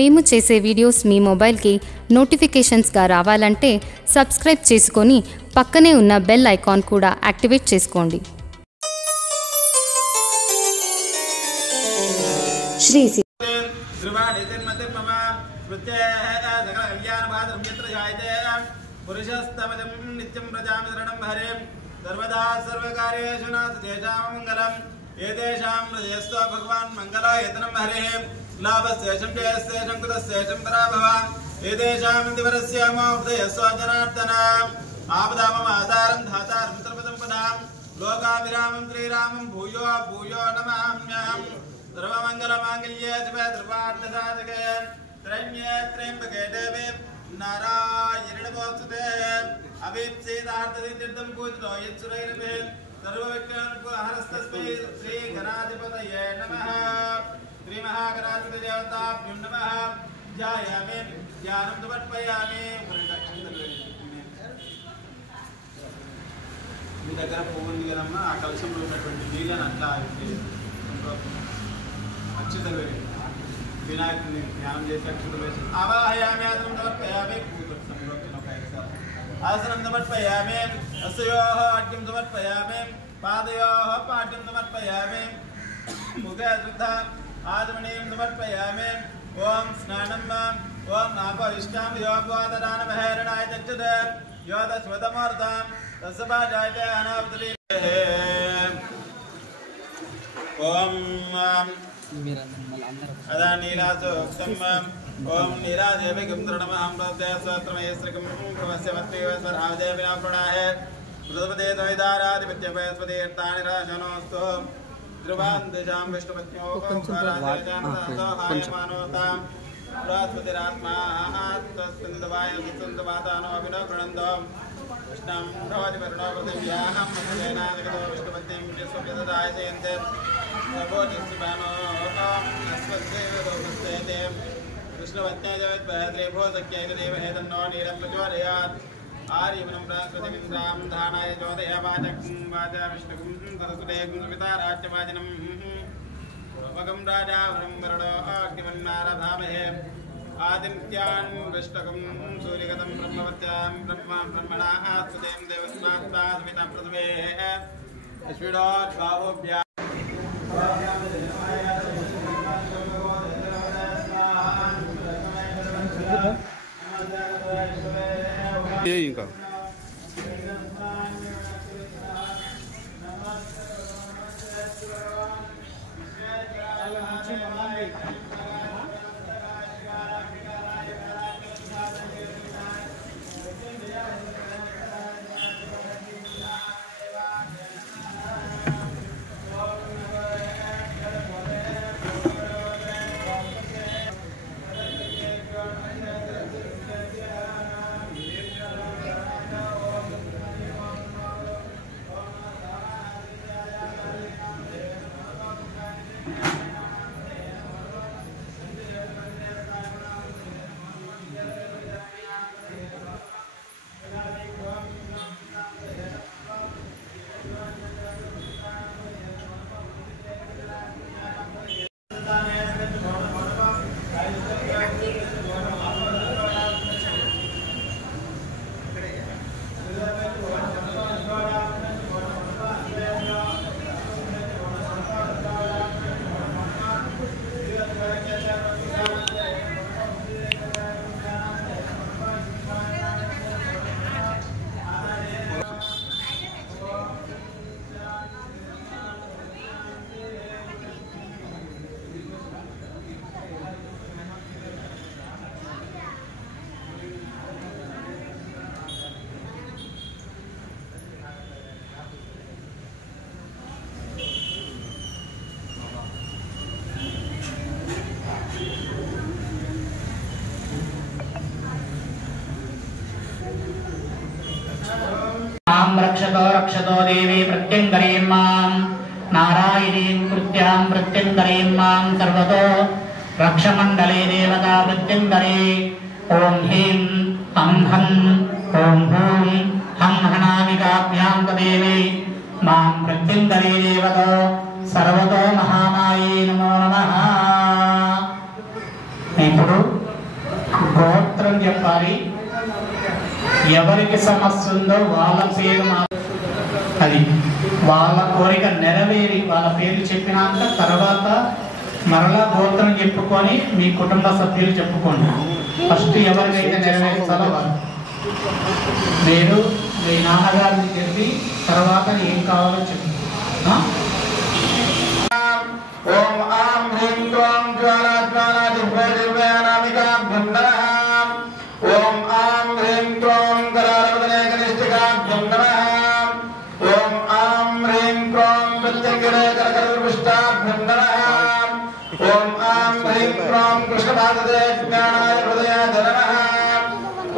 మేము చేసే వీడియోస్ మీ మొబైల్కి నోటిఫికేషన్స్గా రావాలంటే సబ్స్క్రైబ్ చేసుకొని పక్కనే ఉన్న బెల్ ఐకాన్ కూడా యాక్టివేట్ చేసుకోండి. శ్రీ పురుషస్తమజం నిత్యం ప్రజామిరణం హరే సర్వదా సర్వకార్యేషు నాస్తేషాం మంగళం ఏతేషాం హృదయస్థో భగవాన్ మంగళాయతనం హరే లాభశేషం జయశేషం కృతశేషం పరాభవ ఏతేషాం దివరస్యామో హృదయస్వ జనార్దన ఆపదామమాధారం ధాతారం సర్వతం పదాం లోకాభిరామం శ్రీరామం భూయో భూయో నమామ్యహం సర్వమంగళమాంగళ్యే శివే సర్వార్థసాధకే త్రైణ్యే త్రయంబకే దేవే नारायण नमोस्तुते अभिप्सेदार्थसिद्धिर्दं पूजितो यत्सुरैरपि सर्वविघ्नहरस्तस्मै श्री गणाधिपतये नमः श्री महागणाधिपतिदेवताभ्यो नमः ध्यायामि ध्यानं समर्पयामि మీ దగ్గర పువ్వు ఉంది కదమ్మా ఆ కలశంలో ఉన్నటువంటి నీళ్ళని అట్లా అక్షతలు వినాయకుడిని ధ్యానం చేసి అక్షతలు వేసి ఆవాహయామి ఆసనం సమర్పయామి ఆసనం సమర్పయామి అస్యోః అర్ఘ్యం సమర్పయామి పాదయోః పాఠ్యం సమర్పయామి ముఖే శుద్ధ ఆచమనీయం సమర్పయామి ఓం స్నానం ఓం ఆపవిష్టాం యోగవాదదానమహేరణాయ చక్షుద యోద స్వతమూర్తాం తస్సభాజాయతే అనావతలి ఓం अदा नीलासोक्तम् ओम नीलादेविकं दृढमहं प्रत्ययस्वत्रमयस्त्रिकं भवस्यवत्वेश्वरावदेविनाप्रणः प्रथमदे द्वैताराधिपत्यपयस्पतीर्थानि राशनोऽस्तु ध्रुवान्दिशां विष्णुपत्न्यो हायमानोतां बृहस्पतिरात्मात्तस्कन्दवाय सुन्दवातानो अभिनो गृणन्तो कृष्णं भवति वर्णो पृथिव्याहं मधुजैनादिगतो विष्णुपत्नीं विश्वव्यददाय जयन्ते कृष्णवत्न्य जगद्भो सख्यैकदेव हेतन्नो नीलं प्रचोदयात् आर्यवनं बृहस्पतिमिन्द्रां धानाय चोदय वाचकं वाचा विष्णुं सरस्वतीं सविताराज्यवाजिनं वगं राजावनं वरणो अग्निवन्नारभामहे आदित्यान् विष्णुं सूर्यगतं ब्रह्मवत्यां ब्रह्मणाः स्तुतिं देवस्मात्मा सविता पृथ्वे अश्विनोद्भावोऽभ्या ఇంకా रक्षतो रक्षतो देवी प्रत्यंकरीं मां नारायणीं कृत्यां प्रत्यंकरीं मां सर्वतो रक्षमण्डले देवता प्रत्यंकरे ओं ह्रीं हं हं ओं हूं हं हनामिकाभ्यां तदेवी मां प्रत्यंकरे देवतो सर्वतो महामाये नमो नमः। ఇప్పుడు చెప్పాలి. ఎవరికి సమస్య ఉందో వాళ్ళ పేరు అది వాళ్ళ కోరిక నెరవేరి వాళ్ళ పేరు చెప్పినాక తర్వాత మరలా గోత్రం చెప్పుకొని మీ కుటుంబ సభ్యులు చెప్పుకోండి. ఫస్ట్ ఎవరికైతే నెరవేర్చాలో వాళ్ళు మీరు మీ నాన్నగారిని చెప్పి తర్వాత ఏం కావాలో చెప్పి ఓం ఆం హ్రీం క్రోం జ్వాలా జ్వాలా దివ్య దివ్యానామికాభ్యం నమః. ఓం ఆం హ్రీం క్రోం కరాలవదనే కనిష్ఠికాభ్యం నమః. ఓం ఆం హ్రీం క్రోం ప్రత్యంగిరే కరకరుష్టాభ్యం నమః. ఓం ఆం హ్రీం క్రోం కృష్ణపాదదే జ్ఞానాయ హృదయాయ నమః.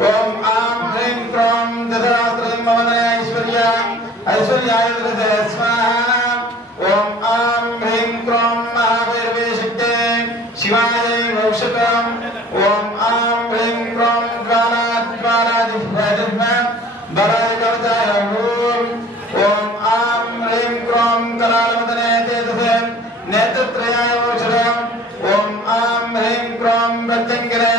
ఓం ఆం హ్రీం క్రోం దశరాత్రదిమ్మవదనే ఐశ్వర్యాయ హృదయ స్వాహా. ఓం ఆం హ్రీం క్రోం మహాభైరవే శక్తే శివాయ మౌషకం. ఓం ఆం హ్రీం క్రోం జ్వాలా జ్వాలా దివ్య దివ్య బలాయ కవచాయ ఓం. ఓం ఆం హ్రీం క్రోం కరాలవదనే తేజసే నేత్రత్రయాయ మౌషకం. ఓం ఆం హ్రీం క్రోం ప్రత్యంగిరే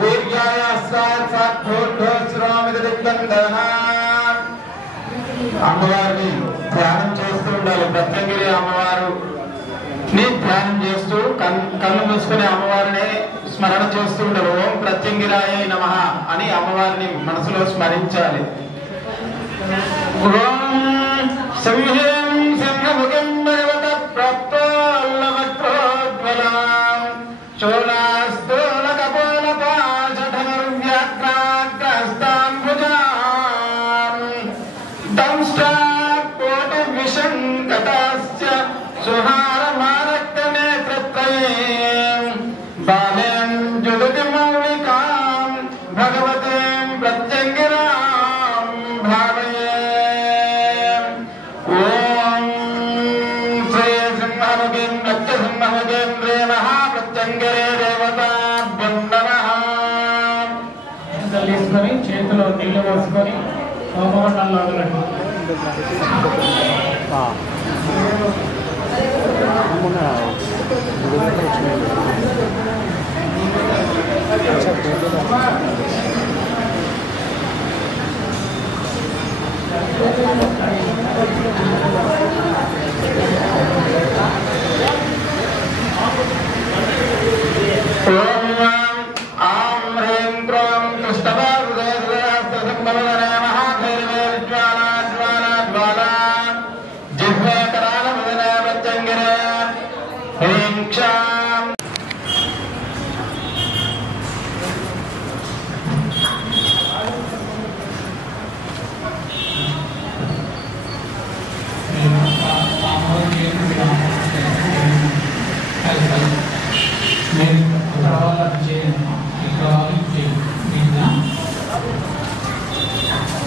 వీర్యాయ సాక్షాత్భూర్భోశ్రోమితి దిగ్బంధః. అమ్మవారిని ధ్యానం చేస్తూ ఉండాలి. ప్రత్యంగిరి అమ్మవారు ని ధ్యానం చేస్తూ కళ్ళు మూసుకుని అమ్మవారిని స్మరణ చేస్తూ ఉండాలి. ఓం ప్రత్యంగిరాయ నమః అని అమ్మవారిని మనసులో స్మరించాలి. ఓం సంహ్యం సంహముఖం భగవత ప్రాప్తోల్లవక్రోజ్వలాం చోళాస్తోల కపోల పాశధనుర్వ్యాఘ్రాగ్రస్తాంబుజాం దంష్ట్రాకోటి విశంకటాస్య సుహారమారక్తనేత్రత్రయీం బాలేం జుడుతి మౌలికాం భగవతీం ప్రత్యంగిరాం భావయే. ఓం శ్రీ సింహముఖీం లక్ష్యసింహముఖీం శ్రీ మహాప్రత్యంగిరే దేవతాభ్యం నమః. తీసుకొని చేతిలో నీళ్లు పోసుకొని హోమగుండంలో వదలండి. ఓం ఆం హ్రీం క్రోం కృష్ణపాదనే మహాభైరవే జ్వాలా జ్వాలా జ్వాలా జిహ్వే కరాలవదనే ప్రత్యంగిరే హ్రీం క్షాం.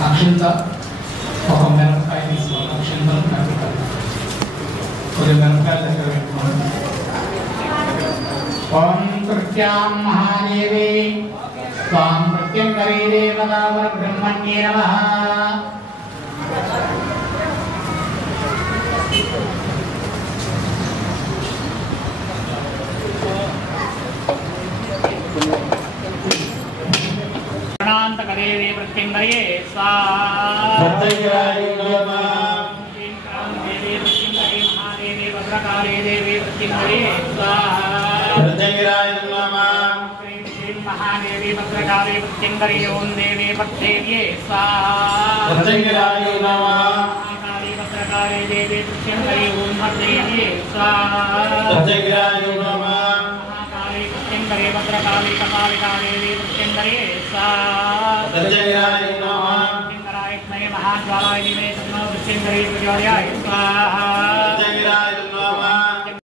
అక్షింత ఒక మిరపకాయ తీసుకోవాలి. అక్షింత మిరపకాయ కొద్దిగా మిరపకాయల దగ్గర పెట్టుకోండి. ఓం కృత్యాం మహాదేవి స్వాం ప్రత్యంగరీ దేవతావర బ్రహ్మణ్యే నమః. ప్రణాంతకదేవి ప్రత్యంగరే స్వాహా. ప్రత్యంగిరాయ నమః. महादेवी भद्रकाली देवी प्रत्यंगरे स्वाहा. प्रत्यंगिराय नमः. श्री महादेवी भद्रकाली प्रत्यंगरे ओम देवी प्रत्येव्ये स्वाहा. प्रत्यंगिराय नमः. काली भद्रकाली देवी प्रत्यंगरे ओम भद्रेव्ये स्वाहा. प्रत्यंगिराय नमः. काली प्रत्यंगरे भद्रकाली कपालिका देवी प्रत्यंगरे स्वाहा. प्रत्यंगिराय नमः. प्रत्यंगराय महाज्वालाय देवी प्रत्यंगरे प्रज्वालयाय स्वाहा.